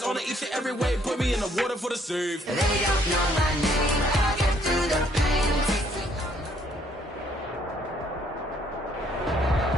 players on each and every way. Put me in the water for the save. They don't know my name. I'll get through the pain.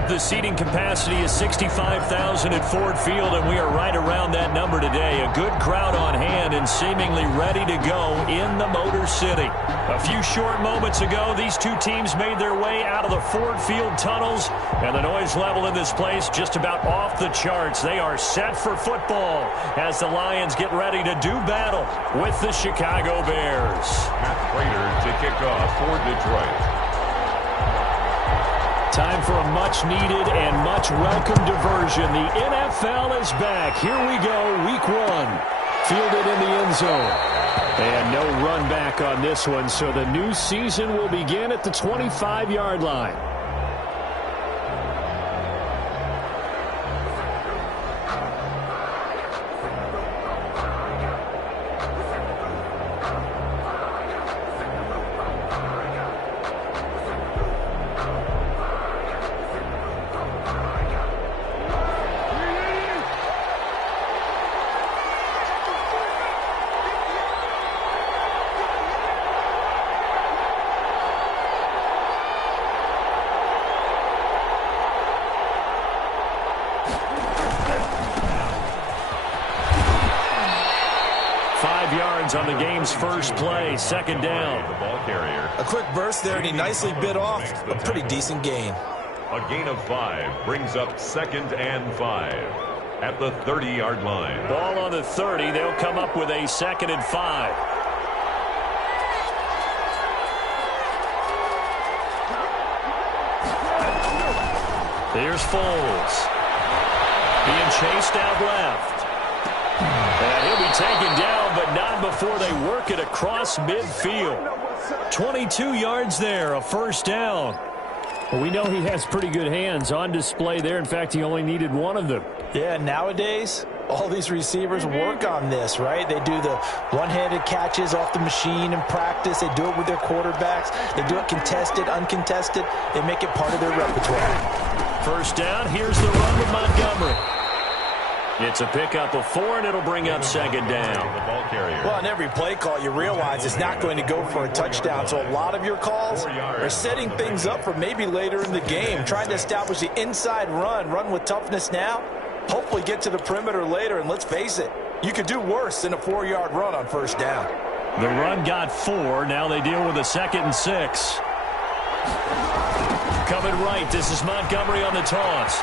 The seating capacity is 65,000 at Ford Field, and we are right around that number today. A good crowd on hand and seemingly ready to go in the Motor City. A few short moments ago, these two teams made their way out of the Ford Field tunnels, and the noise level in this place just about off the charts. They are set for football as the Lions get ready to do battle with the Chicago Bears. Matt Prater to kick off for Detroit. Time for a much-needed and much-welcome diversion. The NFL is back. Here we go, week one. Fielded in the end zone. And no run back on this one, so the new season will begin at the 25-yard line. On the game's first play, second down. The ball carrier. A quick burst there, and he nicely bit off a pretty decent gain. A gain of 5 brings up 2nd and 5 at the 30-yard line. Ball on the 30. They'll come up with a 2nd and 5. Here's Foles. Being chased out left. And he'll be taken down, but not before they work it across midfield. 22 yards there, a first down. Well, we know he has pretty good hands on display there. In fact, he only needed one of them. Yeah, nowadays, all these receivers work on this, right? They do the one-handed catches off the machine in practice. They do it with their quarterbacks. They do it contested, uncontested. They make it part of their repertoire. First down, here's the run with Montgomery. It's a pickup of 4, and it'll bring up second down. The ball carrier. Well, on every play call, you realize it's not going to go for a touchdown. So a lot of your calls are setting things up for maybe later in the game, trying to establish the inside run with toughness now, hopefully get to the perimeter later. And let's face it, you could do worse than a 4-yard run on first down. The run got 4. Now they deal with a 2nd and 6. Coming right, this is Montgomery on the toss.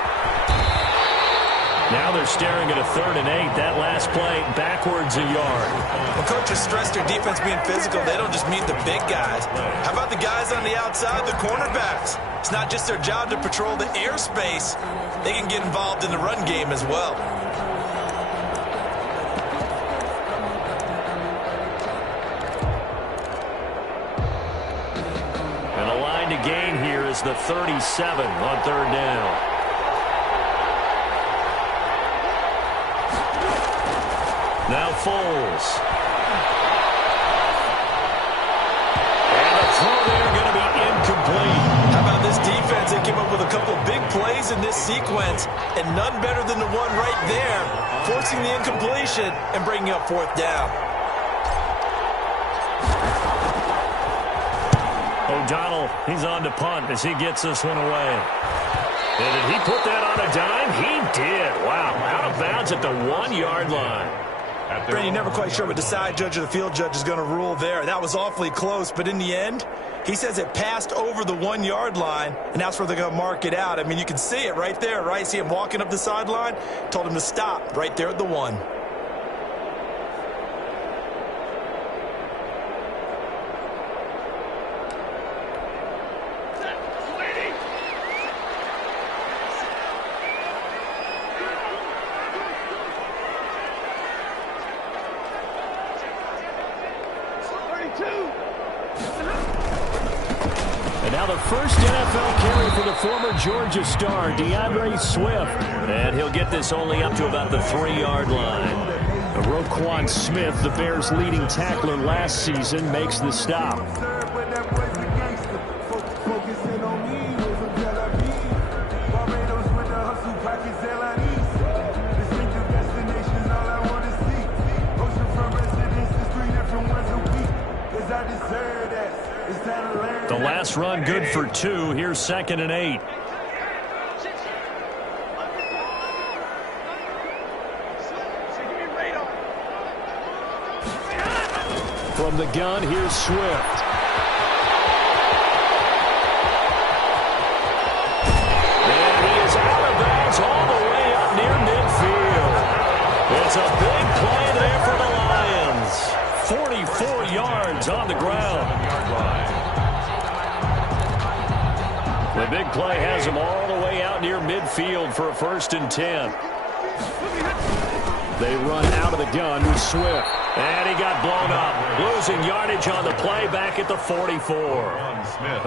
Now they're staring at a 3rd and 8. That last play, backwards a yard. When coaches stress their defense being physical, they don't just mean the big guys. How about the guys on the outside, the cornerbacks? It's not just their job to patrol the airspace. They can get involved in the run game as well. And the line to gain here is the 37 on 3rd down. Now Foles. And the throw there going to be incomplete. How about this defense? They came up with a couple big plays in this sequence, and none better than the one right there, forcing the incompletion and bringing up 4th down. O'Donnell, he's on to punt as he gets this one away. And did he put that on a dime? He did. Wow, out of bounds at the 1-yard line. Brandon, you're never quite sure what the side judge or the field judge is going to rule there. That was awfully close, but in the end, he says it passed over the 1-yard line, and that's where they're going to mark it out. I mean, you can see it right there, right? See him walking up the sideline? Told him to stop right there at the 1. And now the first NFL carry for the former Georgia star, DeAndre Swift. And he'll get this only up to about the 3-yard line. Roquan Smith, the Bears' leading tackler last season, makes the stop. pass run good for 2. Here's 2nd and 8. From the gun, here's Swift. And he is out of bounds all the way up near midfield. It's a big play there for the Lions. 44 yards on the ground. The big play has him all the way out near midfield for a 1st and 10. They run out of the gun with Swift. And he got blown up, losing yardage on the play back at the 44.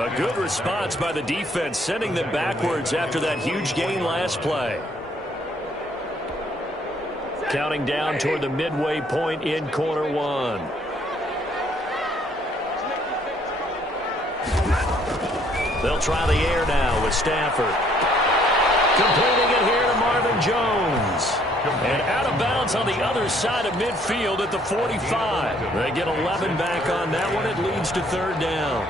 A good response by the defense, sending them backwards after that huge gain last play. Counting down toward the midway point in quarter 1. They'll try the air now with Stafford. Completing it here to Marvin Jones. And out of bounds on the other side of midfield at the 45. They get 11 back on that one. It leads to 3rd down.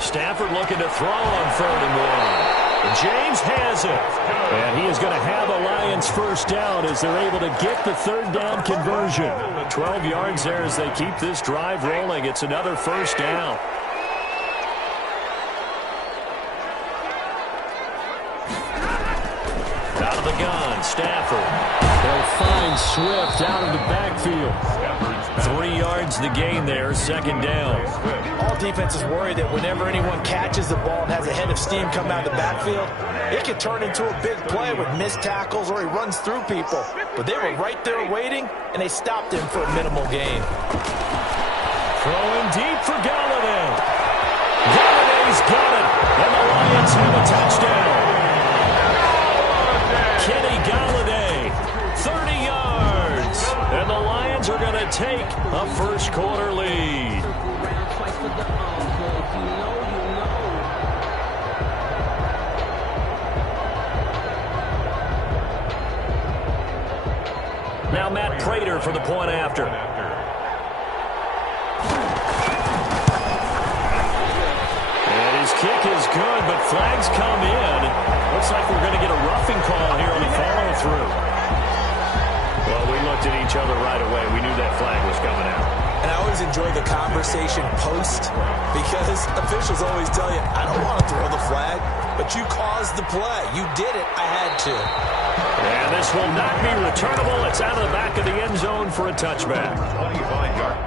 Stafford looking to throw on 3rd and 1. James has it. And he is going to have a Lions 1st down as they're able to get the 3rd down conversion. 12 yards there as they keep this drive rolling. It's another 1st down. Out of the gun, Stafford. They'll find Swift out of the backfield. 3 yards the gain there, 2nd down. All defenses worry that whenever anyone catches the ball and has a head of steam come out of the backfield, it can turn into a big play with missed tackles or he runs through people. But they were right there waiting, and they stopped him for a minimal gain. Throwing deep for Galladay. Galladay's got it, and the Lions have a touchdown. Kenny Galladay, 30 yards. And the Lions are going to take a 1st quarter lead. Now Matt Prater for the point after. And his kick is good, but flags come in. Looks like we're going to get a roughing call here on the follow-through. Well, we looked at each other right away. We knew that flag was coming out. And I always enjoy the conversation post because officials always tell you, I don't want to throw the flag, but you caused the play. You did it. I had to. And this will not be returnable. It's out of the back of the end zone for a touchback. 25-yard.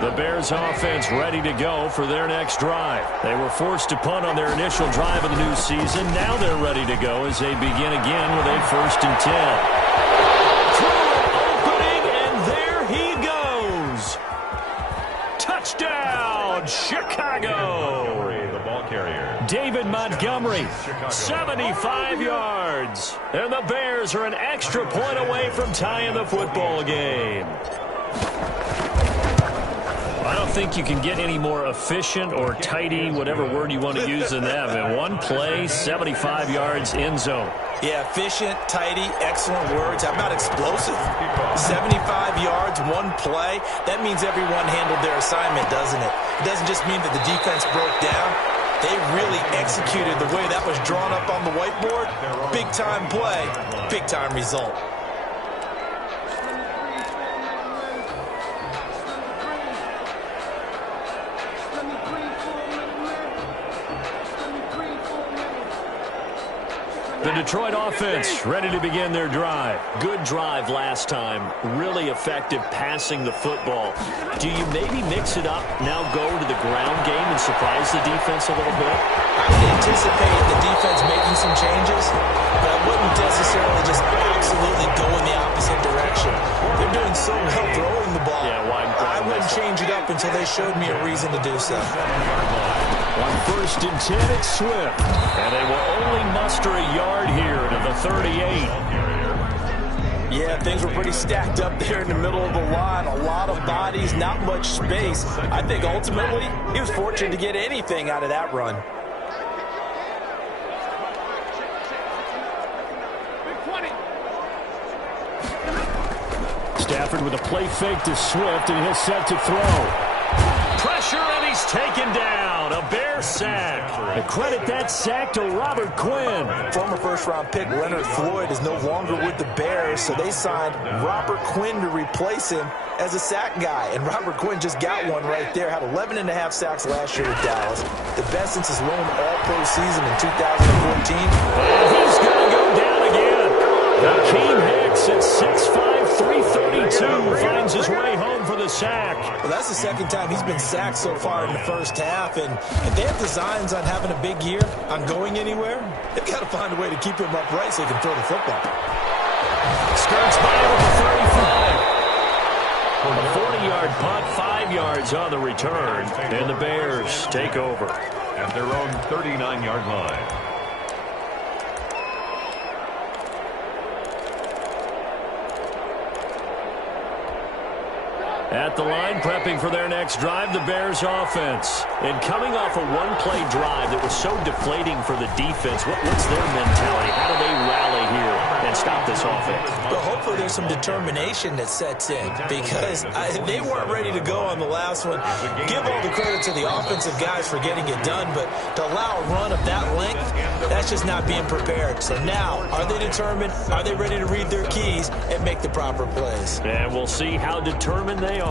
The Bears offense ready to go for their next drive. They were forced to punt on their initial drive of the new season. Now they're ready to go as they begin again with a 1st and 10. Through an opening, and there he goes. Touchdown, Chicago. The ball carrier. David Montgomery, 75 yards. And the Bears are an extra point away from tying the football game. Final think you can get any more efficient or tidy, whatever word you want to use in that. I mean, one play, 75 yards in zone. Yeah, efficient, tidy, excellent words. How about explosive? 75 yards, one play. That means everyone handled their assignment, doesn't it? It doesn't just mean that the defense broke down. They really executed the way that was drawn up on the whiteboard. Big-time play, big-time result. The Detroit offense ready to begin their drive. Good drive last time. Really effective passing the football. Do you maybe mix it up, now go to the ground game and surprise the defense a little bit? I would anticipate the defense making some changes, but I wouldn't necessarily just absolutely go in the opposite direction. They're doing so well throwing the ball. Yeah, I wouldn't change it up until they showed me a reason to do so. On 1st and 10, it's Swift. And they will only muster a yard here to the 38. Yeah, things were pretty stacked up there in the middle of the line. A lot of bodies, not much space. I think ultimately he was fortunate to get anything out of that run. Stafford with a play fake to Swift, and he'll set to throw. Pressure, and he's taken down. A Bear sack. And credit that sack to Robert Quinn. Former first-round pick Leonard Floyd is no longer with the Bears, so they signed Robert Quinn to replace him as a sack guy. And Robert Quinn just got one right there. Had 11.5 sacks last year with Dallas. The best since his lone all-pro season in 2014. And he's going to go down again. Akeem Hicks at 6'5", 332 finds his way home for the sack. Well, that's the second time he's been sacked so far in the first half. And if they have designs on having a big year, on going anywhere, they've got to find a way to keep him upright so he can throw the football. Skirts by him at the 35. A 40-yard punt, 5 yards on the return. And the Bears take over at their own 39-yard line. At the line, prepping for their next drive, the Bears offense. And coming off a one-play drive that was so deflating for the defense, what's their mentality? How do they rally here and stop this offense? But hopefully there's some determination that sets in, because they weren't ready to go on the last one. Give all the credit to the offensive guys for getting it done, but to allow a run of that length, that's just not being prepared. So now, are they determined? Are they ready to read their keys and make the proper plays? And we'll see how determined they are.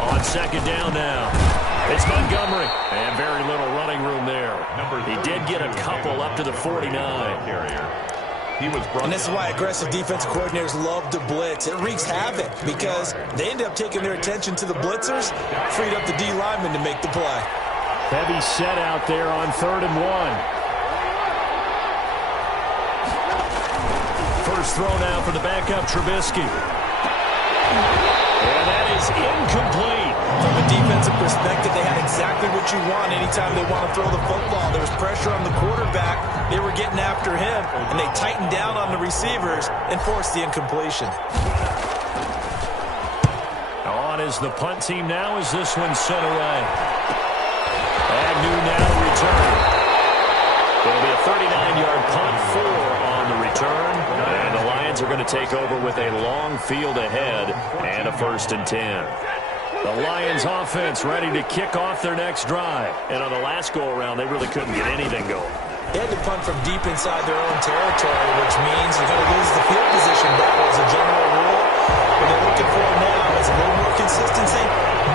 On second down now. It's Montgomery. And very little running room there. He did get a couple up to the 49. And this is why aggressive defensive coordinators love to blitz. It wreaks havoc because they end up taking their attention to the blitzers, freed up the D lineman to make the play. Heavy set out there on 3rd and 1. First throw now for the backup Trubisky. And that is incomplete. From a defensive perspective, they had exactly what you want anytime they want to throw the football. There was pressure on the quarterback. They were getting after him, and they tightened down on the receivers and forced the incompletion. On is the punt team now as this one sent away. Agnew now to return. It'll be a 39-yard punt, 4 on the return. And the Lions are going to take over with a long field ahead and a 1st and 10. The Lions offense ready to kick off their next drive. And on the last go-around, they really couldn't get anything going. They had to punt from deep inside their own territory, which means you're going to lose the field position battle as a general rule. What they're looking for now is a little more consistency.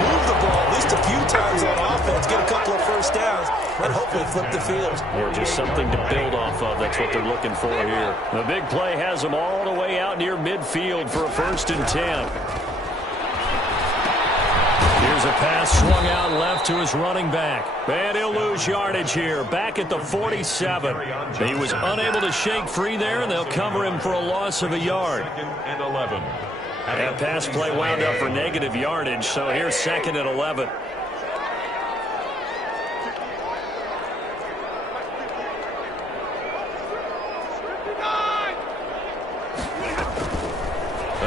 Move the ball at least a few times on offense, get a couple of first downs, and hopefully flip the field. Or just something to build off of. That's what they're looking for here. The big play has them all the way out near midfield for a 1st and 10. Here's a pass swung out left to his running back. And he'll lose yardage here. Back at the 47. He was unable to shake free there, and they'll cover him for a loss of a yard. And 11. That pass play wound up for negative yardage, so here's 2nd and 11.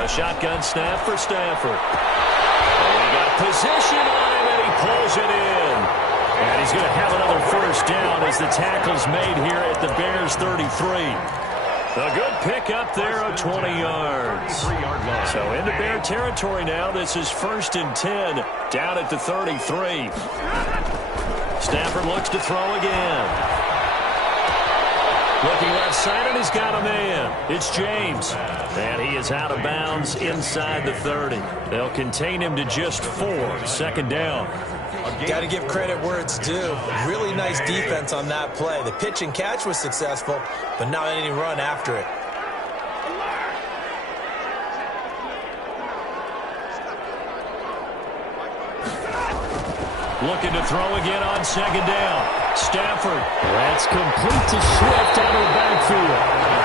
A shotgun snap for Stafford. Oh, he got position on him, and he pulls it in. And he's going to have another first down as the tackle's made here at the Bears' 33. A good pick up there of 20 yards. So into Bear territory now. This is 1st and 10 down at the 33. Stafford looks to throw again. Looking left side, and he's got a man. It's James. And he is out of bounds inside the 30. They'll contain him to just 4. 2nd down. Got to give credit where it's due. Really nice defense on that play. The pitch and catch was successful, but not any run after it. Looking to throw again on 2nd down. Stafford. That's complete to Swift out of the backfield.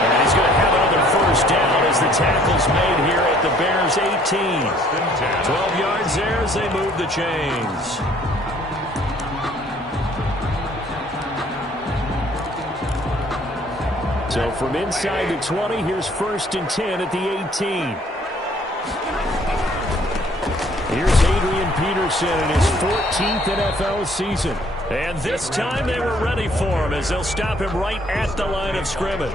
And he's going to have another first down as the tackle's made here at the Bears' 18. 12 yards there as they move the chains. So from inside the 20, here's 1st and 10 at the 18. Here's Adrian Peterson in his 14th NFL season. And this time they were ready for him as they'll stop him right at the line of scrimmage.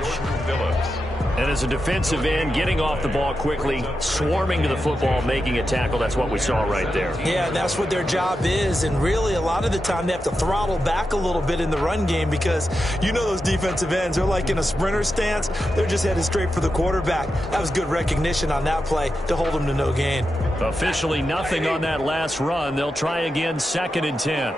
And as a defensive end, getting off the ball quickly, swarming to the football, making a tackle, that's what we saw right there. Yeah, that's what their job is. And really, a lot of the time, they have to throttle back a little bit in the run game because you know those defensive ends, they're like in a sprinter stance. They're just headed straight for the quarterback. That was good recognition on that play to hold them to no gain. Officially nothing on that last run. They'll try again 2nd and 10.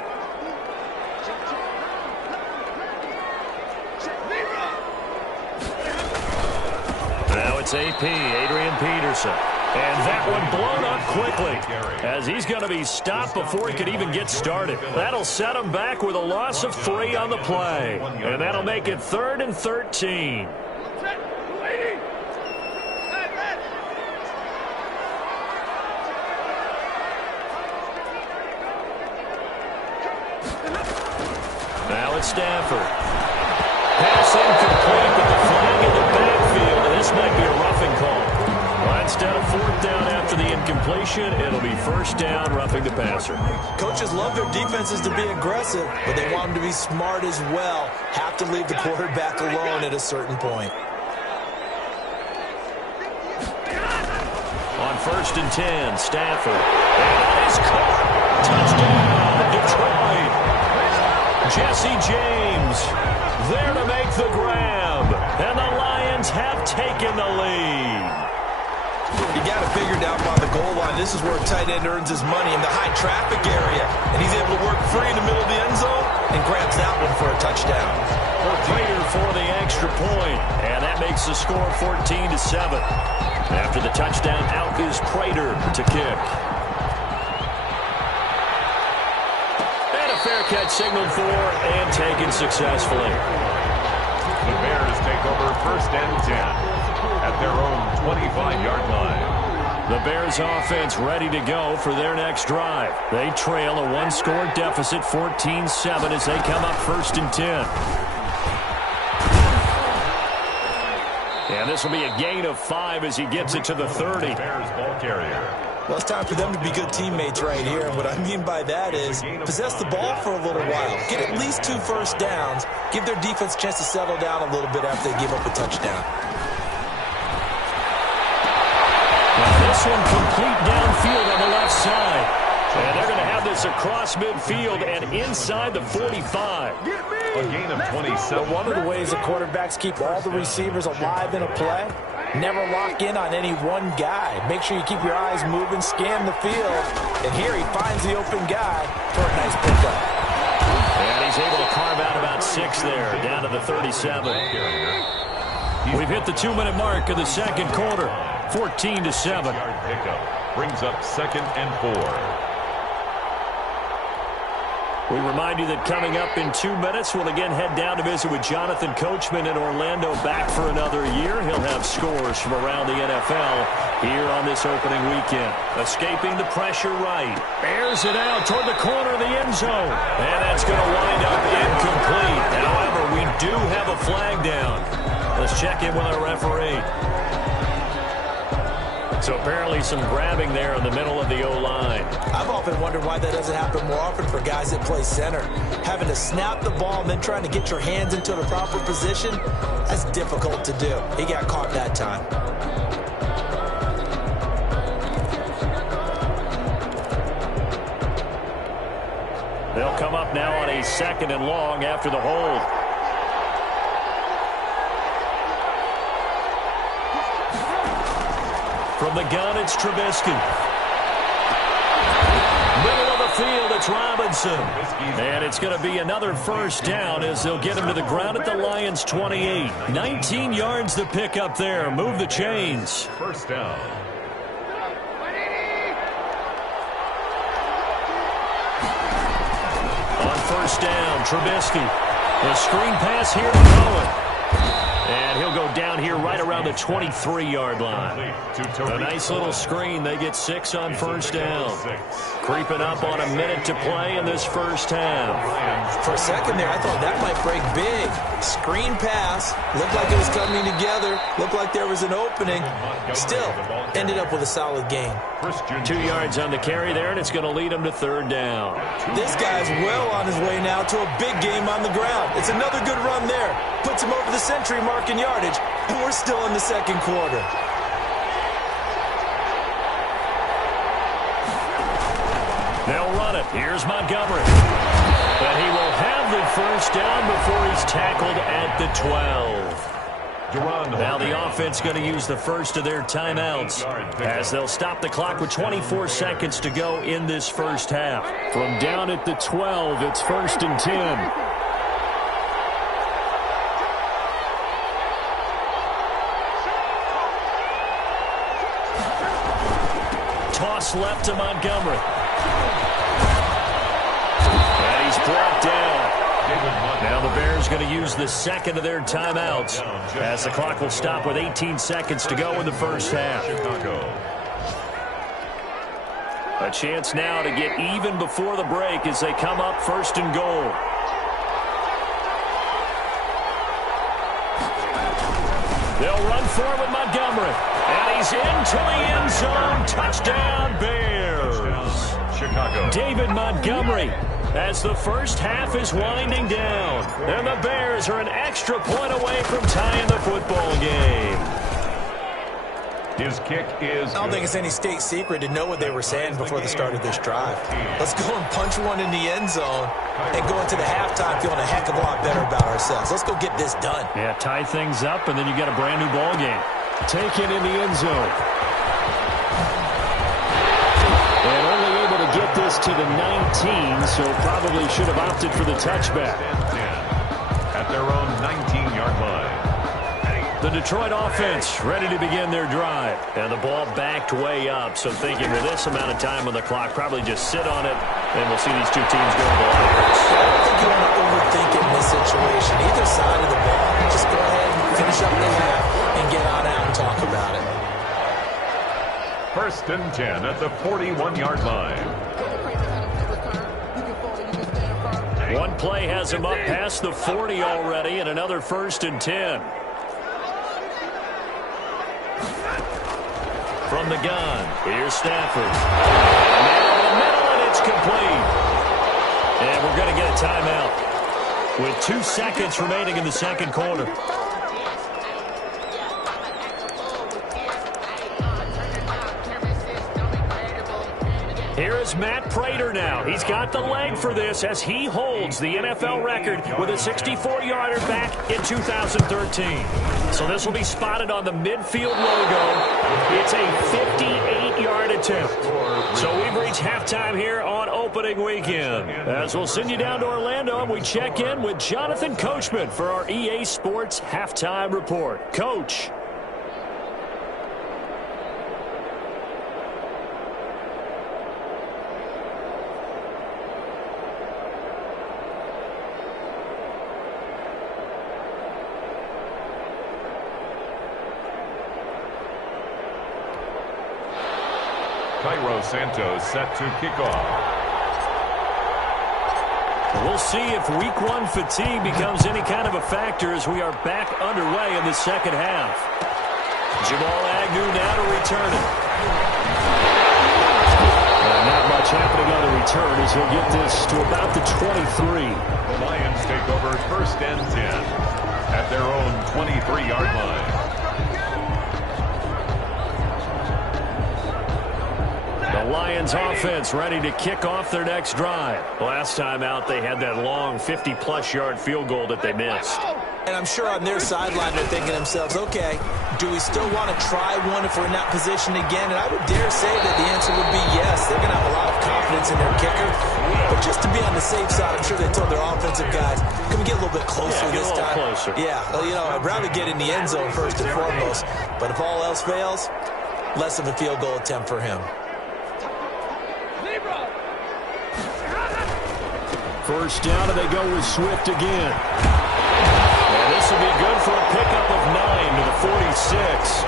Now it's AP, Adrian Peterson. And that one blown up quickly as he's going to be stopped before he could even get started. That'll set him back with a loss of 3 on the play. And that'll make it 3rd and 13. Now it's Stafford. Pass incomplete, but the flag in the backfield, and this might be a roughing call. Well, instead of 4th down after the incompletion, it'll be 1st down, roughing the passer. Coaches love their defenses to be aggressive, but they want them to be smart as well. Have to leave the quarterback alone at a certain point. On 1st and 10, Stafford. And that is caught. Touchdown, Detroit. Jesse James there to make the grab. And the Lions have taken the lead. You got it figured out by the goal line. This is where a tight end earns his money in the high traffic area. And he's able to work free in the middle of the end zone and grabs that one for a touchdown. Prater for the extra point. And that makes the score 14-7. After the touchdown, out is Prater to kick. And a fair catch signaled for and taken successfully. The Bears take over 1st and 10 at their own 25-yard line. The Bears offense ready to go for their next drive. They trail a 1-score deficit, 14-7, as they come up 1st and 10. And this will be a gain of 5 as he gets it to the 30. Bears ball carrier. Well, it's time for them to be good teammates right here. And what I mean by that is possess the ball for a little while. Get at least 2 first downs. Give their defense a chance to settle down a little bit after they give up a touchdown. Now this one complete downfield on the left side. And they're going to have this across midfield and inside the 45. A gain of 27. But one of the ways the quarterbacks keep all the receivers alive in a play, never lock in on any one guy. Make sure you keep your eyes moving, scan the field. And here he finds the open guy for a nice pickup. And he's able to carve out about 6 there, down to the 37. We've hit the 2-minute mark of the 2nd quarter, 14-7. Pickup brings up 2nd and 4. We remind you that coming up in 2 minutes, we'll again head down to visit with Jonathan Coachman in Orlando, back for another year. He'll have scores from around the NFL here on this opening weekend. Escaping the pressure right. Airs it out toward the corner of the end zone. And that's going to wind up incomplete. However, we do have a flag down. Let's check in with our referee. So apparently some grabbing there in the middle of the O-line. I've often wondered why that doesn't happen more often for guys that play center. Having to snap the ball and then trying to get your hands into the proper position, that's difficult to do. He got caught that time. They'll come up now on a 2nd and long after the hold. From the gun, it's Trubisky. Middle of the field, it's Robinson. And it's going to be another first down as they'll get him to the ground at the Lions' 28. 19 yards to pick up there. Move the chains. First down. On first down, Trubisky. The screen pass here to Cohen. And he'll go down here right around the 23-yard line. A nice little screen. They get 6 on first down. Creeping up on a minute to play in this first half. For a second there, I thought that might break big. Screen pass. Looked like it was coming together. Looked like there was an opening. Still, ended up with a solid game. 2 yards on the carry there, and it's going to lead him to 3rd down. This guy's well on his way now to a big game on the ground. It's another good run there. Puts him over the century mark in yardage, and we're still in the second quarter. They'll run it. Here's Montgomery. But he will have the first down before he's tackled at the 12. Now the offense going to use the first of their timeouts as they'll stop the clock with 24 seconds to go in this first half. From down at the 12, it's 1st and 10. Toss left to Montgomery. And he's brought down. Now the Bears going to use the second of their timeouts as the clock will stop with 18 seconds to go in the first half. A chance now to get even before the break as they come up 1st and goal. They'll run forward with Montgomery. And he's into the end zone. Touchdown, Bears. Chicago. David Montgomery as the first half is winding down. And the Bears are an extra point away from tying the football game. His kick is I don't think it's any state secret to know what they were saying before the start of this drive. Let's go and punch one in the end zone and go into the halftime feeling a heck of a lot better about ourselves. Let's go get this done. Yeah, tie things up, and then you get a brand-new ball game. Taken in the end zone. And only able to get this to the 19, so probably should have opted for the touchback. At their own 19-yard line. The Detroit offense ready to begin their drive. And the ball backed way up, so thinking with this amount of time on the clock, probably just sit on it, and we'll see these two teams go to the line. I don't think you want to overthink it in this situation. Either side of the ball, just go ahead and finish up the half and get on out and talk about it. 1st and 10 at the 41-yard line. One play has him up past the 40 already, and another 1st and 10. From the gun, here's Stafford. Now in the middle, and it's complete. And we're going to get a timeout with 2 seconds remaining in the second quarter. Here is Matt Prater now. He's got the leg for this as he holds the NFL record with a 64-yarder back in 2013. So this will be spotted on the midfield logo. It's a 58-yard attempt. So we've reached halftime here on opening weekend. As we'll send you down to Orlando, and we check in with Jonathan Coachman for our EA Sports Halftime Report. Coach. Cairo Santos set to kick off. We'll see if week 1 fatigue becomes any kind of a factor as we are back underway in the second half. Jamal Agnew now to return it. return as he'll get this to about the 23. The Lions take over 1st and 10 at their own 23-yard line. The Lions offense ready to kick off their next drive. Last time out, they had that long 50-plus yard field goal that they missed. And I'm sure on their sideline they're thinking to themselves, okay, do we still want to try one if we're in that position again? And I would dare say that the answer would be yes. They're going to have a lot of confidence in their kicker. But just to be on the safe side, I'm sure they told their offensive guys, can we get a little bit closer this time? Closer. Yeah, well, you know, I'd rather get in the end zone first and foremost. But if all else fails, less of a field goal attempt for him. First down, and they go with Swift again. And this will be good for a pickup of 9 to the 46.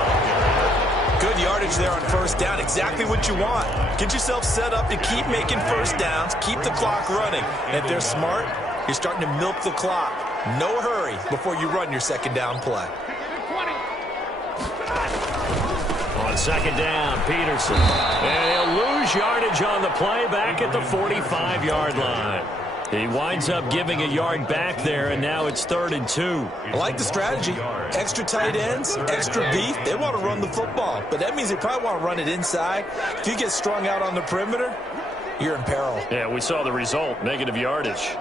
Good yardage there on first down. Exactly what you want. Get yourself set up to keep making first downs, keep the clock running. And if they're smart, you're starting to milk the clock. No hurry before you run your second down play. On second down, Peterson. And he'll lose yardage on the play back at the 45-yard line. He winds up giving a yard back there, and now it's 3rd and 2. I like the strategy. Extra tight ends, extra beef. They want to run the football, but that means they probably want to run it inside. If you get strung out on the perimeter, you're in peril. Yeah, we saw the result, negative yardage.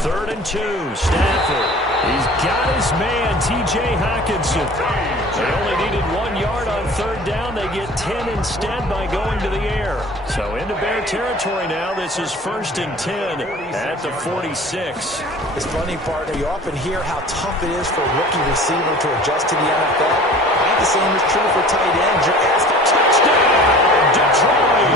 Third and 2, Stafford. He's got his man, T.J. Hockenson. They only needed 1 yard on third down. They get 10 instead by going to the air. So into Bear territory now. This is 1st and 10 at the 46. This funny partner, you often hear how tough it is for a rookie receiver to adjust to the NFL. I think the same is true for tight ends. You're asking Touchdown, Detroit.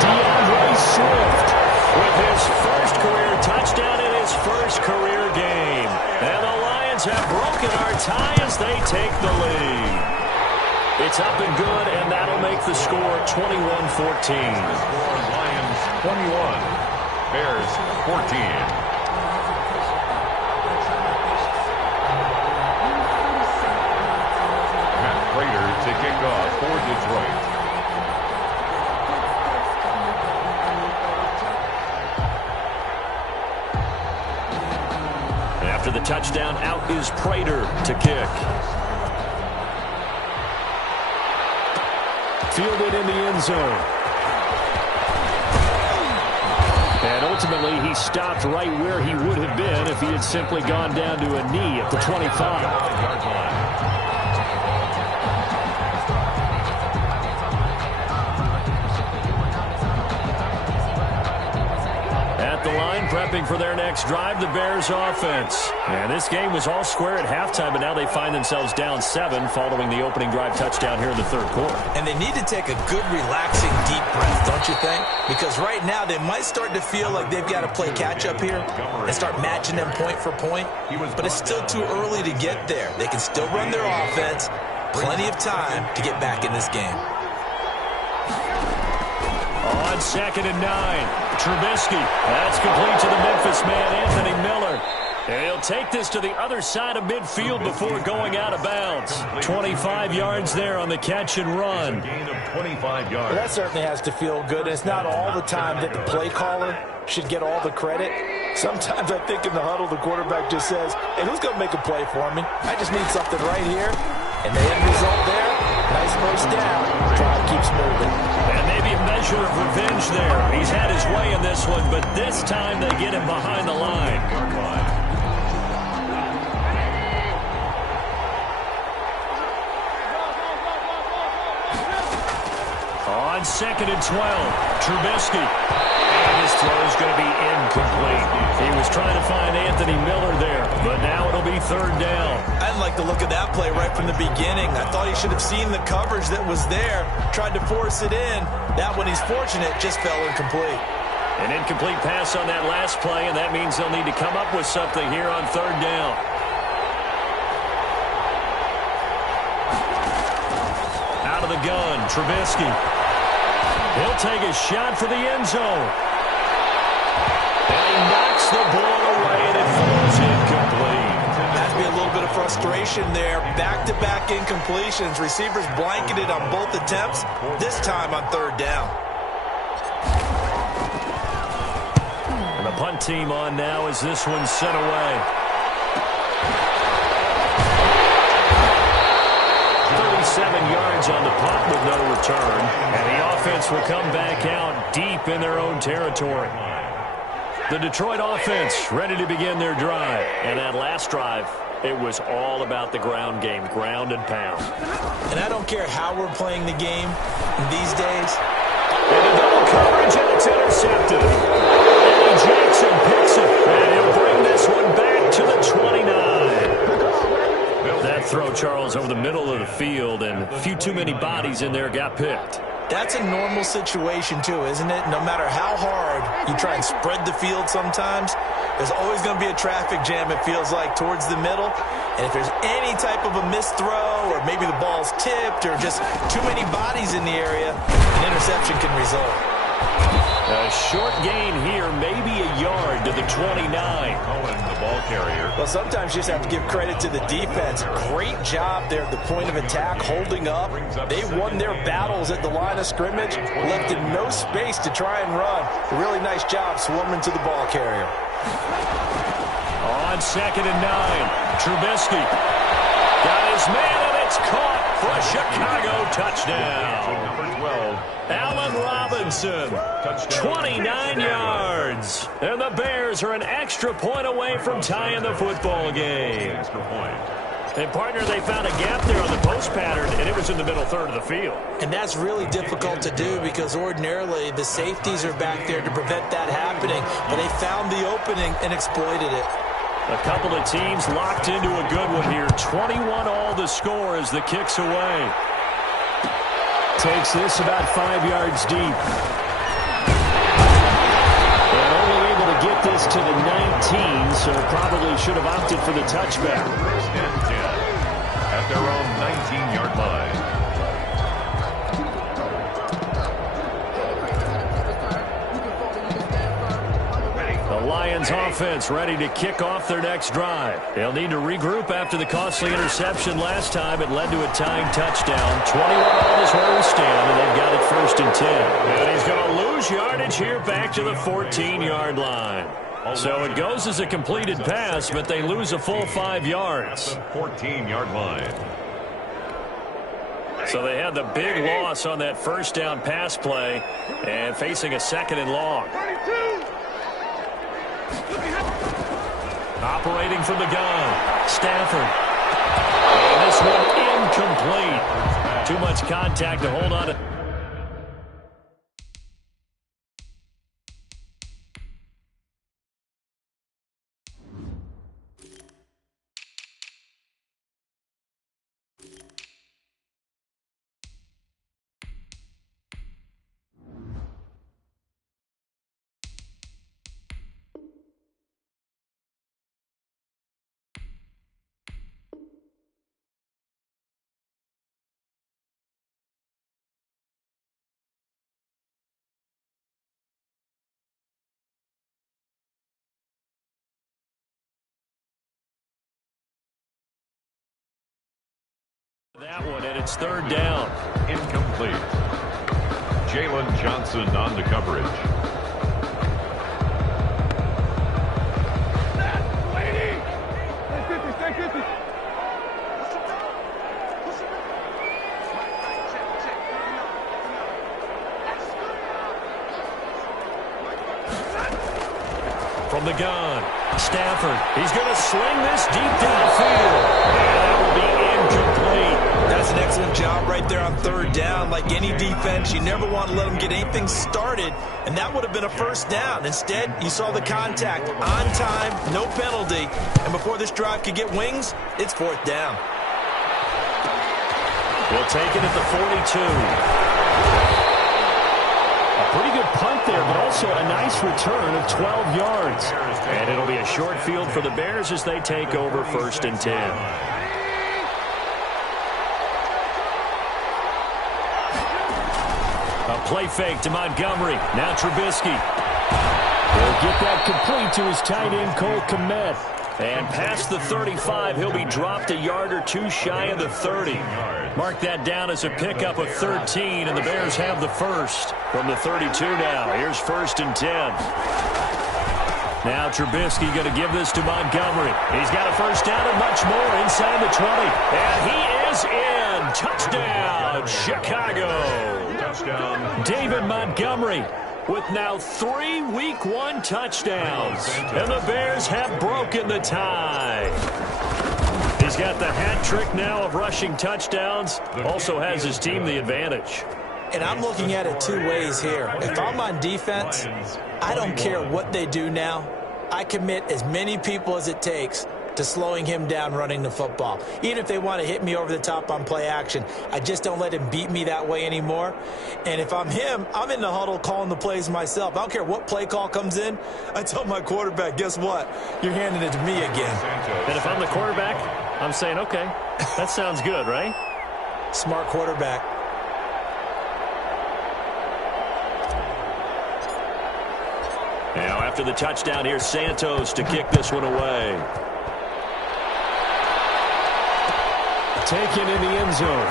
DeAndre Swift with his first career touchdown in his first career game. And the Lions have broken our tie as they take the lead. It's up and good, and that'll make the score 21-14. Lions 21, Bears 14. Matt Prater to kick off for Detroit. After the touchdown, out is Prater to kick. Fielded in the end zone. And ultimately, he stopped right where he would have been if he had simply gone down to a knee at the 25. The line prepping for their next drive, the Bears offense. And this game was all square at halftime, but now they find themselves down 7 following the opening drive touchdown here in the third quarter. And they need to take a good, relaxing, deep breath, don't you think? Because right now they might start to feel like they've got to play catch-up here and start matching them point for point. But it's still too early to get there. They can still run their offense. Plenty of time to get back in this game. On 2nd and 9. Trubisky. That's complete to the Memphis man, Anthony Miller. And he'll take this to the other side of midfield before going out of bounds. 25 yards there on the catch and run. Gain of 25 yards. Well, that certainly has to feel good. And it's not all the time that the play caller should get all the credit. Sometimes I think in the huddle, the quarterback just says, hey, who's going to make a play for me? I just need something right here. And the end result there, nice first down. Drive keeps moving. And maybe a measure of revenge there. He's had his way in this one, but this time they get him behind the line. On 2nd and 12, Trubisky. And his throw is going to be incomplete. He was trying to find Anthony Miller there, but now it'll be 3rd down. I didn't like the look of that play right from the beginning. I thought he should have seen the coverage that was there, tried to force it in. That one, he's fortunate, just fell incomplete. An incomplete pass on that last play, and that means they'll need to come up with something here on 3rd down. Out of the gun, Trubisky. He'll take a shot for the end zone. And he knocks the ball away, and it falls incomplete. Has to be a little bit of situation there. Back-to-back incompletions. Receivers blanketed on both attempts, this time on third down. And the punt team on now as this one's sent away. 37 yards on the punt with no return. And the offense will come back out deep in their own territory. The Detroit offense ready to begin their drive. And that last drive, it was all about the ground game, ground and pound. And I don't care how we're playing the game these days. And a double coverage, and it's intercepted. Eddie Jackson picks it, and he'll bring this one back to the 29. That throw, Charles, over the middle of the field, and a few too many bodies in there got picked. That's a normal situation, too, isn't it? No matter how hard you try and spread the field sometimes, there's always going to be a traffic jam, it feels like, towards the middle. And if there's any type of a missed throw, or maybe the ball's tipped, or just too many bodies in the area, an interception can result. A short gain here, maybe a yard to the 29. Cohen, the ball carrier. Well, sometimes you just have to give credit to the defense. Great job there at the point of attack, holding up. They won their battles at the line of scrimmage, left in no space to try and run. A really nice job swarming to the ball carrier. On 2nd and 9, Trubisky got his man, and it's caught for a Chicago touchdown. Number 12. Allen Robinson, 29 yards. And the Bears are an extra point away from tying the football game. Extra point. And, partner, they found a gap there on the post pattern, and it was in the middle third of the field. And that's really difficult to do because ordinarily the safeties are back there to prevent that happening. But they found the opening and exploited it. A couple of teams locked into a good one here. 21 all the score as the kick's away. Takes this about 5 yards deep. And only able to get this to the 19, so probably should have opted for the touchback. First and 10 at their own 19-yard line. The Lions offense ready to kick off their next drive. They'll need to regroup after the costly interception last time. It led to a tying touchdown. 21 all is where we stand, and they've got it 1st and 10. And he's going to lose yardage here back to the 14-yard line. So it goes as a completed pass, but they lose a full 5 yards. At the 14-yard line. So they had the big loss on that first down pass play and facing a 2nd and long. Operating from the gun, Stafford. And this one incomplete. Too much contact to hold on to. That one, and it's 3rd down. Incomplete. Jalen Johnson on the coverage. From the gun, Stafford. He's going to sling this deep downfield. And that will be incomplete. That's an excellent job right there on 3rd down. Like any defense, you never want to let them get anything started, and that would have been a 1st down. Instead, you saw the contact on time, no penalty, and before this drive could get wings, it's 4th down. We'll take it at the 42. A pretty good punt there, but also a nice return of 12 yards. And it'll be a short field for the Bears as they take over 1st and 10. A play fake to Montgomery. Now Trubisky. He'll get that complete to his tight end, Cole Kmet. And past the 35, he'll be dropped a yard or two shy of the 30. Mark that down as a pickup of 13, and the Bears have the first from the 32 now. Here's 1st and 10. Now Trubisky going to give this to Montgomery. He's got a first down and much more inside the 20. And he is in. Touchdown, Chicago. Touchdown. David Montgomery with now 3 Week 1 touchdowns. And the Bears have broken the tie. He's got the hat trick now of rushing touchdowns. Also has his team the advantage. And I'm looking at it two ways here. If I'm on defense, I don't care what they do now. I commit as many people as it takes to slowing him down running the football. Even if they want to hit me over the top on play action, I just don't let him beat me that way anymore. And if I'm him, I'm in the huddle calling the plays myself. I don't care what play call comes in. I tell my quarterback, guess what? You're handing it to me again. And if I'm the quarterback, I'm saying, okay, that sounds good, right? Smart quarterback. Now after the touchdown, here's Santos to kick this one away. Taken in the end zone.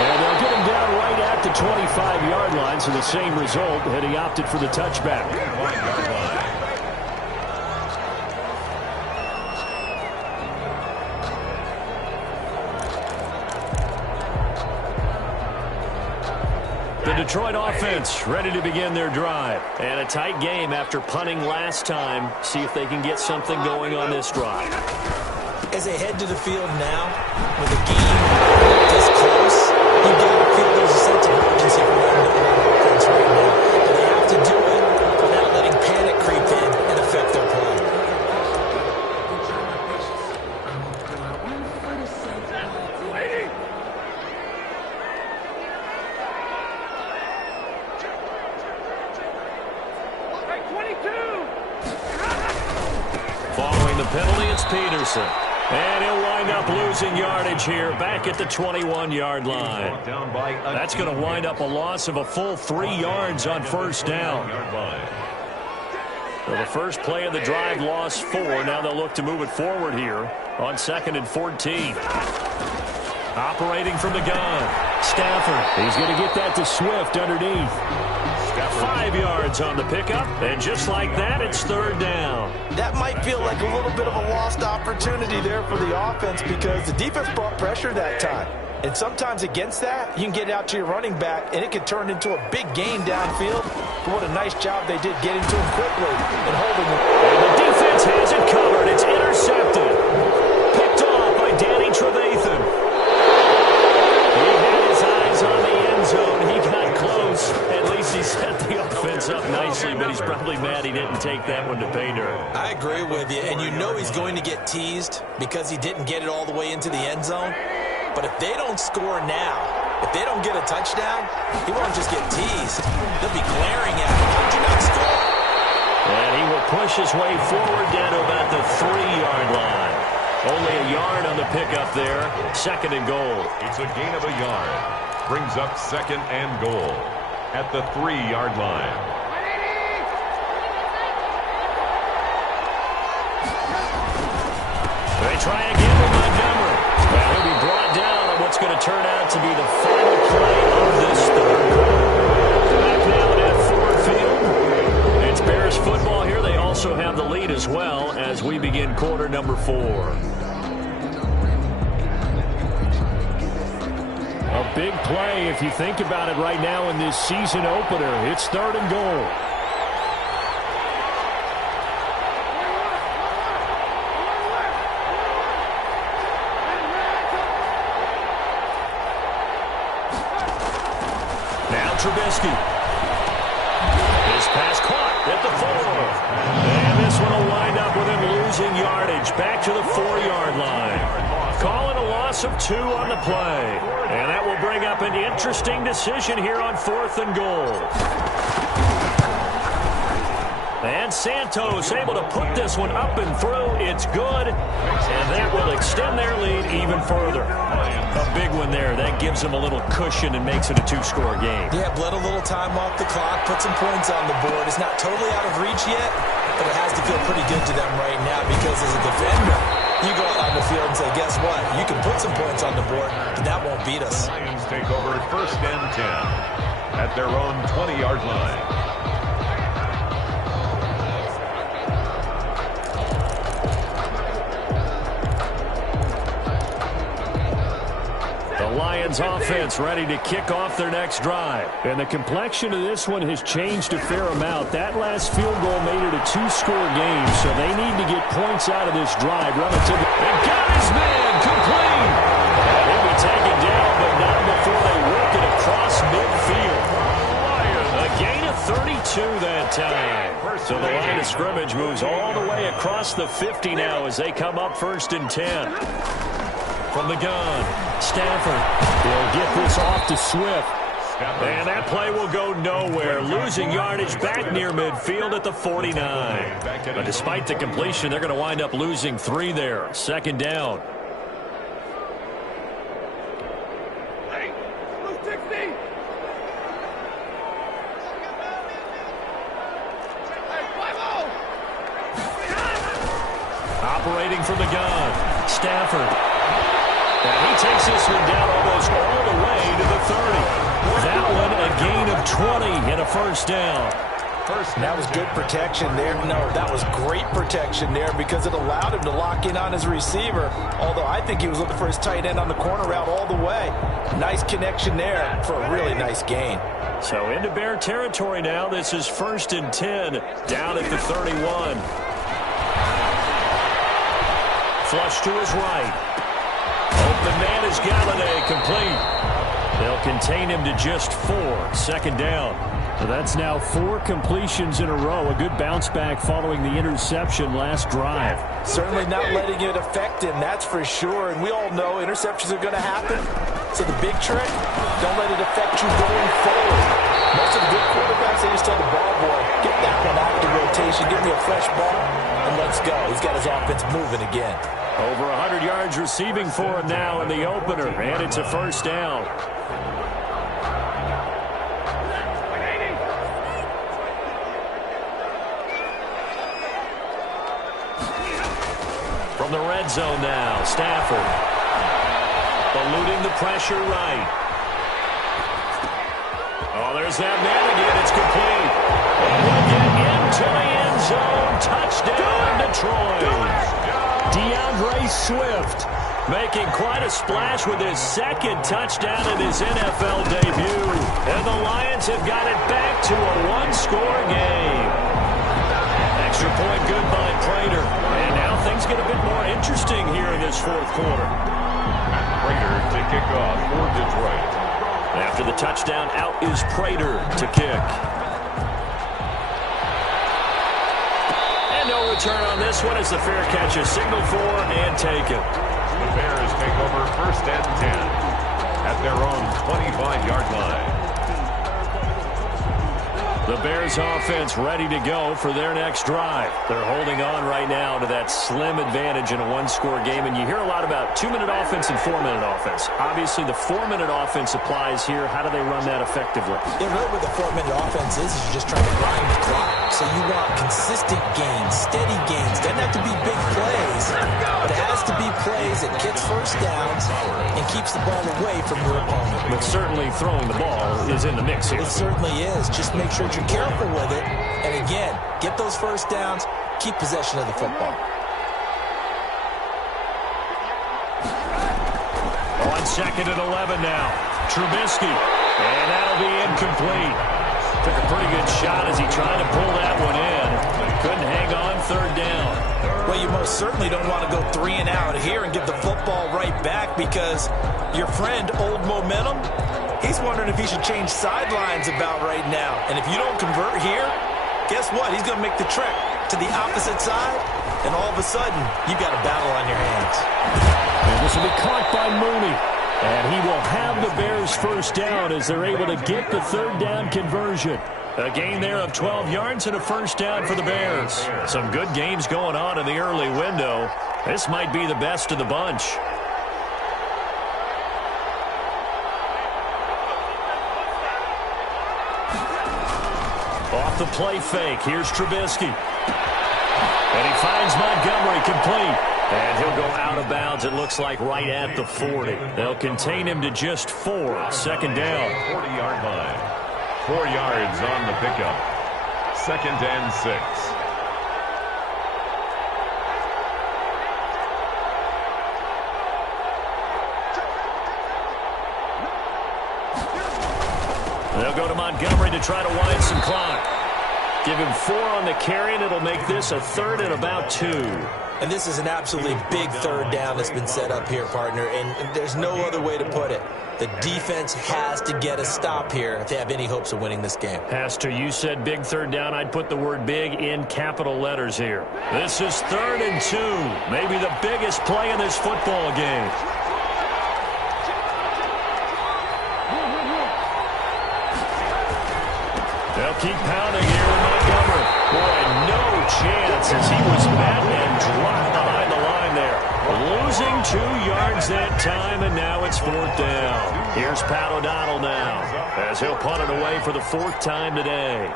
And they'll get him down right at the 25-yard line, so the same result had he opted for the touchback. The Detroit offense ready to begin their drive. And a tight game after punting last time. See if they can get something going on this drive. As they head to the field now, with a game this close, you've got to feel there's a sense of urgency for them to run offense right now. But they have to do it without letting panic creep in and affect their play. Following the penalty, it's Peterson. And he'll wind up losing yardage here back at the 21-yard line. That's going to wind up a loss of a full 3 yards on first down. Well, the first play of the drive lost 4. Now they'll look to move it forward here on 2nd and 14. Operating from the gun. Stafford. He's going to get that to Swift underneath. 5 yards on the pickup, and just like that, it's 3rd down. That might feel like a little bit of a lost opportunity there for the offense because the defense brought pressure that time. And sometimes against that, you can get out to your running back, and it could turn into a big gain downfield. But what a nice job they did getting to him quickly and holding him. And the defense has it covered. It's intercepted. Picked off by Danny Trevathan. He had his eyes on the end zone. He got close. At least he set the offense up nicely, but he's probably mad he didn't take that one to pay dirt. I agree with you, and you know he's going to get teased because he didn't get it all the way into the end zone. But if they don't score now, if they don't get a touchdown, he won't just get teased. They'll be glaring at him. How'd you not score? And he will push his way forward down to about the 3-yard line. Only a yard on the pickup there. 2nd and goal. It's a gain of a yard. Brings up 2nd and goal at the 3-yard line. They try again with Montgomery. Well, he'll be brought down on what's going to turn out to be the final play of this third. Back now at Ford Field. It's Bears football here. They also have the lead as well as we begin quarter number 4. A big play if you think about it right now in this season opener. It's 3rd and goal. Now Trubisky. His pass caught at the 4. And this one will wind up with him losing yardage back to the 4-yard line. Calling a loss of 2 on the play. And that will bring up an interesting decision here on 4th and goal. And Santos able to put this one up and through. It's good. And that will extend their lead even further. A big one there. That gives them a little cushion and makes it a 2-score game. Yeah, bled a little time off the clock, put some points on the board. It's not totally out of reach yet, but it has to feel pretty good to them right now because as a defender, you go out on the field and say, guess what? You can put some points on the board, but that won't beat us. Lions take over 1st and 10 at their own 20-yard line. Lions offense ready to kick off their next drive. And the complexion of this one has changed a fair amount. That last field goal made it a 2-score game, so they need to get points out of this drive relatively. And got his man complete. He'll be taken down, but not before they work it across midfield. A gain of 32 that time. So the line of scrimmage moves all the way across the 50 now as they come up 1st and 10. From the gun, Stafford will get this off to Swift. And that play will go nowhere, losing yardage back near midfield at the 49. But despite the completion, they're going to wind up losing 3 there. 2nd down. Operating from the gun, Stafford. And he takes this one down almost all the way to the 30. That one a gain of 20 and a 1st down. That was good protection there. No, that was great protection there because it allowed him to lock in on his receiver. Although I think he was looking for his tight end on the corner route all the way. Nice connection there for a really nice gain. So into Bear territory now. This is 1st and 10 down at the 31. Flush to his right. Open man is Galladay, complete. They'll contain him to just 4. 2nd down. So that's now 4 completions in a row. A good bounce back following the interception last drive. Certainly not letting it affect him, that's for sure. And we all know interceptions are going to happen. So the big trick, don't let it affect you going forward. Most of the good quarterbacks, they just tell the ball boy, get that one out of the rotation, give me a fresh ball, and let's go. He's got his offense moving again. Over 100 yards receiving for him now in the opener, and it's a 1st down. From the red zone now, Stafford. Eluding the pressure right. Oh, there's that man again. It's complete. And we'll get into the end zone. Touchdown, Detroit. DeAndre Swift making quite a splash with his 2nd touchdown in his NFL debut. And the Lions have got it back to a 1-score game. Extra point good by Prater. And now things get a bit more interesting here in this 4th quarter. Prater to kick off for Detroit. After the touchdown, out is Prater to kick. And no return on this one as the fair catch is signaled for and taken. The Bears take over 1st and 10 at their own 25-yard line. The Bears offense ready to go for their next drive. They're holding on right now to that slim advantage in a 1-score game. And you hear a lot about 2-minute offense and 4-minute offense. Obviously, the 4-minute offense applies here. How do they run that effectively? Yeah, really what the 4-minute offense is you're just trying to grind the clock. So you want consistent gains, steady gains. Doesn't have to be big plays, but it has to be plays that gets 1st downs and keeps the ball away from your opponent. But certainly throwing the ball is in the mix here. It certainly is. Just make sure you're careful with it. And again, get those 1st downs, keep possession of the football. On 2nd and 11 now. Trubisky. And that'll be incomplete. Took a pretty good shot as he tried to pull that one in. Couldn't hang on 3rd down. Well, you most certainly don't want to go 3 and out here and give the football right back because your friend, Old Momentum, he's wondering if he should change sidelines about right now. And if you don't convert here, guess what? He's going to make the trek to the opposite side, and all of a sudden, you've got a battle on your hands. And this will be caught by Mooney. And he will have the Bears 1st down as they're able to get the 3rd down conversion. A gain there of 12 yards and a 1st down for the Bears. Some good games going on in the early window. This might be the best of the bunch. Off the play fake, here's Trubisky. And complete. And he'll go out of bounds, it looks like, right at the 40. They'll contain him to just 4. Second down. 40-yard line. 4 yards on the pickup. 2nd and 6. They'll go to Montgomery to try to wind some clock. Give him 4 on the carry, and it'll make this a 3rd and about 2. And this is an absolutely big 3rd down that's been set up here, partner, and there's no other way to put it. The defense has to get a stop here if they have any hopes of winning this game. Pastor, you said big 3rd down. I'd put the word big in capital letters here. This is 3rd and 2, maybe the biggest play in this football game. They'll keep pounding here with Montgomery. Boy, no chance as he was met and dropped behind the line there. Losing 2 yards that time, and now it's 4th down. Here's Pat O'Donnell now as he'll punt it away for the 4th time today.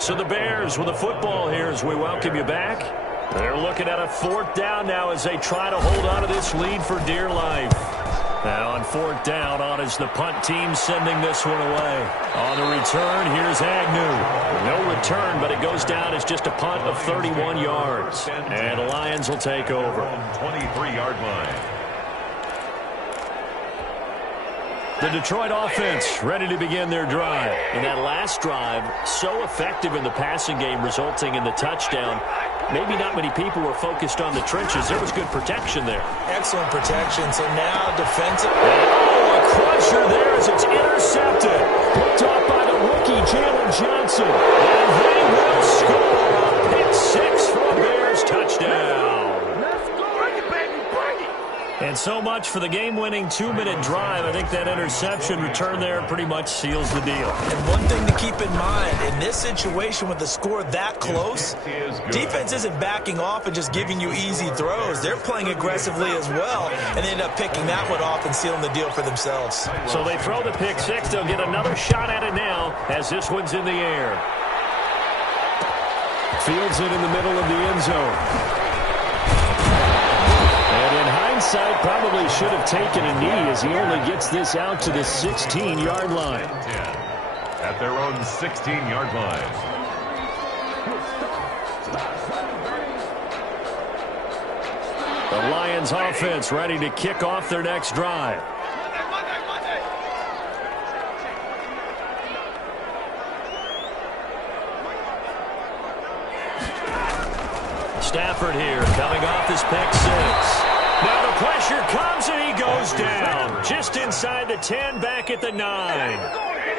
So the Bears with the football here as we welcome you back. They're looking at a 4th down now as they try to hold on to this lead for dear life. Now on 4th down, on is the punt team sending this one away. On the return, here's Agnew. No return, but it goes down as just a punt of 31 yards. And the Lions will take over. 23-yard line. The Detroit offense ready to begin their drive. And that last drive, so effective in the passing game, resulting in the touchdown. Maybe not many people were focused on the trenches. There was good protection there. Excellent protection. So now defensive. Oh, a crusher there as it's intercepted. Picked off by the rookie, Jalen Johnson. And they will score a pick 6 for a Bears touchdown. And so much for the game-winning 2-minute drive. I think that interception return there pretty much seals the deal. And one thing to keep in mind, in this situation with the score that close, defense isn't backing off and just giving you easy throws. They're playing aggressively as well, and they end up picking that one off and sealing the deal for themselves. So they throw the pick 6. They'll get another shot at it now as this one's in the air. Fields it in the middle of the end zone. And in hindsight, probably should have taken a knee as he only gets this out to the 16-yard line. At their own 16-yard line. The Lions offense ready to kick off their next drive. Stafford here coming off his pick 6. Now the pressure comes and he goes down. Just inside the 10, back at the 9.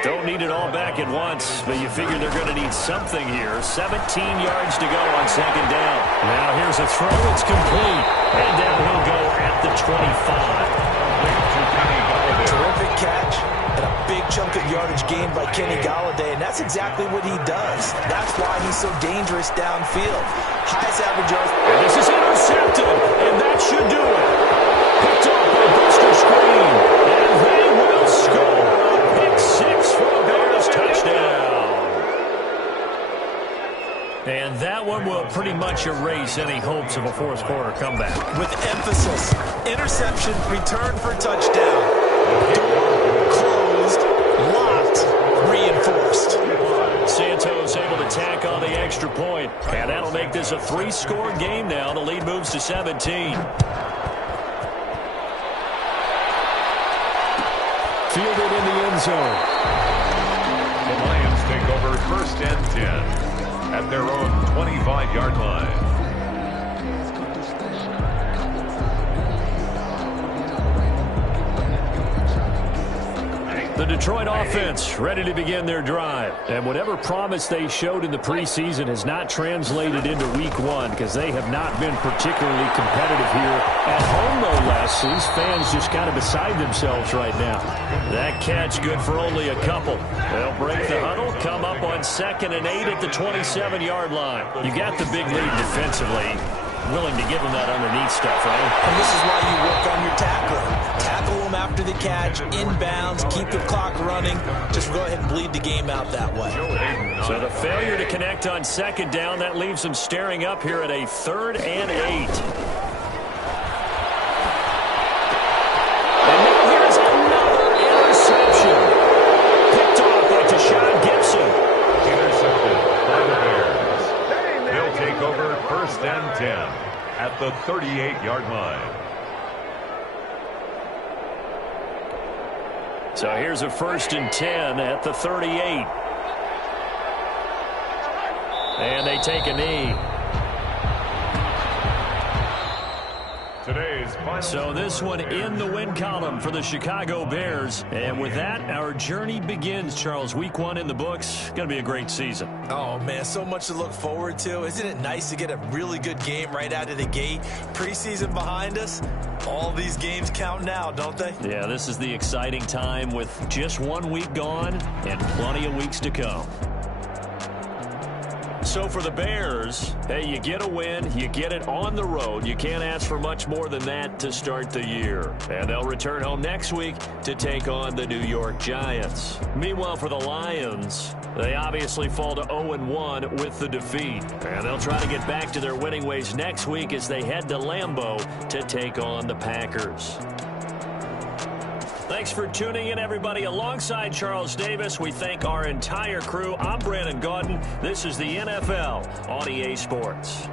Don't need it all back at once, but you figure they're going to need something here. 17 yards to go on 2nd down. Now here's a throw. It's complete. And down he'll go at the 25. Terrific catch and a big chunk of yardage gained by Kenny Golladay, and that's exactly what he does. That's why he's so dangerous downfield. Highest average yards. And this is intercepted, and that should do it. Picked off by Buster Screen, and they will score a pick 6 for a Bears touchdown. And that one will pretty much erase any hopes of a fourth-quarter comeback. With emphasis, interception, return for touchdown. Door closed, locked, reinforced. Santos able to tack on the extra point, and that'll make this a 3-score game now. The lead moves to 17. Fielded in the end zone. The Lions take over 1st and 10 at their own 25-yard line. The The Detroit offense ready to begin their drive. And whatever promise they showed in the preseason has not translated into week one because they have not been particularly competitive here. At home, no less. These fans just kind of beside themselves right now. That catch good for only a couple. They'll break the huddle, come up on 2nd and 8 at the 27-yard line. You got the big lead defensively. Willing to give them that underneath stuff, right? And this is why you work on your tackling. Tackle them after the catch, inbounds, keep the clock running. Just go ahead and bleed the game out that way. So the failure to connect on 2nd down, that leaves them staring up here at a 3rd and 8. And now here's another interception. Picked off by Deshaun Gibson. Intercepted by the Bears. They'll take over 1st and 10 at the 38-yard line. So here's a 1st and 10 at the 38. And they take a knee. Today's final. So this one in the win column for the Chicago Bears. And with that, our journey begins, Charles. Week 1 in the books. Going to be a great season. Oh, man, so much to look forward to. Isn't it nice to get a really good game right out of the gate? Preseason behind us. All these games count now, don't they? Yeah, this is the exciting time with just 1 week gone and plenty of weeks to come. So for the Bears, hey, you get a win, you get it on the road. You can't ask for much more than that to start the year. And they'll return home next week to take on the New York Giants. Meanwhile, for the Lions, they obviously fall to 0-1 with the defeat. And they'll try to get back to their winning ways next week as they head to Lambeau to take on the Packers. Thanks for tuning in, everybody. Alongside Charles Davis, we thank our entire crew. I'm Brandon Gaudin. This is the NFL on EA Sports.